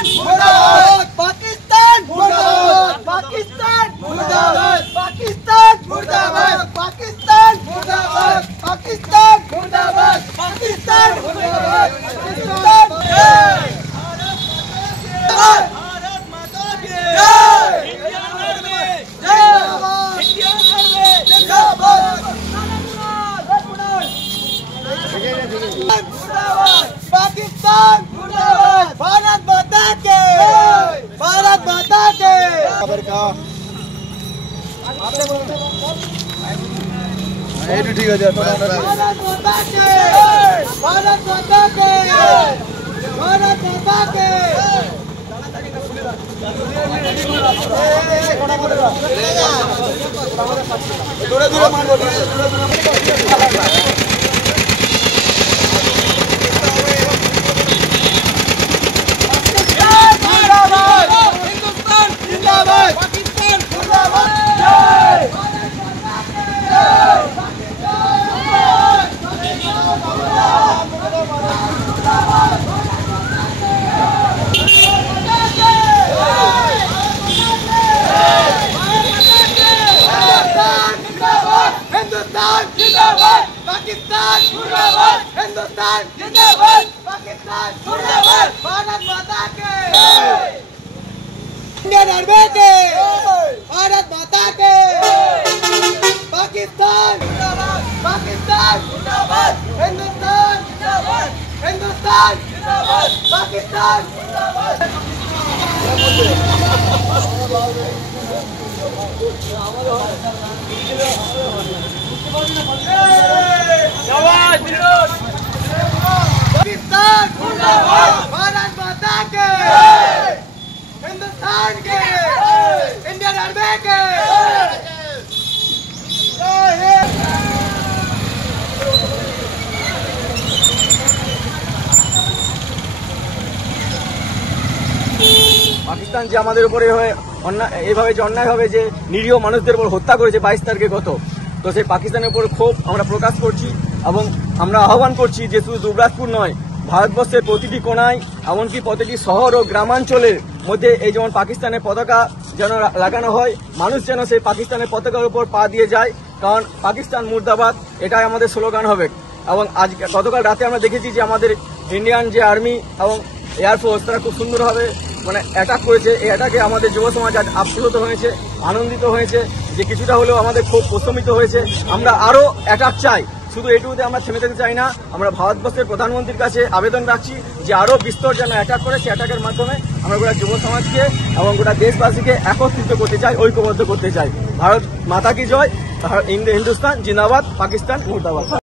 मुर्दाबाद, पाकिस्तान मुर्दाबाद, पाकिस्तान मुर्दाबाद, पाकिस्तान मुर्दाबाद, पाकिस्तान मुर्दाबाद, पाकिस्तान मुर्दाबाद, पाकिस्तान मुर्दाबाद, पाकिस्तान जय भारत माता की जय, इंडियन आर्मी जिंदाबाद, इंडियन आर्मी जिंदाबाद, पाकिस्तान मुर्दाबाद, भारत माता के, भारत माता के। खबर का ठीक है भारत माता के, भारत माता के, भारत माता के। दूर दूर मारो, हिंदुस्तान जिंदाबाद, पाकिस्तान मुर्दाबाद, हिंदुस्तान जिंदाबाद, पाकिस्तान मुर्दाबाद, भारत माता के, इंडियन आर्मी के, भारत माता के, पाकिस्तान जिंदाबाद, पाकिस्तान जिंदाबाद, हिंदुस्तान जिंदाबाद, हिंदुस्तान जिंदाबाद, पाकिस्तान जिंदाबाद। पाकिस्तान मुर्दाबाद, भारत माता के, हिंदुस्तान के, इंडियन आर्मी के। পাকিস্তান যে আমাদের উপরে এইভাবে যে অন্যায়ভাবে যে নিরীহ মানুষদের উপর হত্যা করেছে 22 তারিখে গত, তো সেই পাকিস্তানের উপর ক্ষোভ আমরা প্রকাশ করছি এবং আমরা আহ্বান করছি যে শুধু দুবরাজপুর নয়, ভারতবর্ষের প্রতিটি কোণায় এমনকি প্রতিটি শহর ও গ্রামাঞ্চলের মধ্যে এই যেমন পাকিস্তানের পতাকা যেন লাগানো হয়, মানুষ যেন সেই পাকিস্তানের পতাকার উপর পা দিয়ে যায়, কারণ পাকিস্তান মুর্দাবাদ এটাই আমাদের স্লোগান হবে। এবং আজ গতকাল রাতে আমরা দেখেছি যে আমাদের ইন্ডিয়ান যে আর্মি এবং এয়ারফোর্স তারা খুব সুন্দরভাবে অ্যাটাক করেছে। এই অ্যাটাকে আমাদের যুব সমাজ আজ আপ্লুত হয়েছে, আনন্দিত হয়েছে, যে কিছুটা হলেও আমাদের খুব প্রশমিত হয়েছে। আমরা আরো অ্যাটাক চাই, শুধু এটুকুতে আমরা থেমে যেতে চাই না। আমরা ভারতবর্ষের প্রধানমন্ত্রীর কাছে আবেদন রাখছি যে আরো বিস্তর যেন অ্যাটাক করে, সেই অ্যাটাকের মাধ্যমে আমরা গোটা যুব সমাজকে এবং গোটা দেশবাসীকে একত্রিত করতে চাই, ঐক্যবদ্ধ করতে চাই। ভারত মাতা কি জয়, হিন্দুস্তান জিন্দাবাদ, পাকিস্তান মুর্দাবাদ।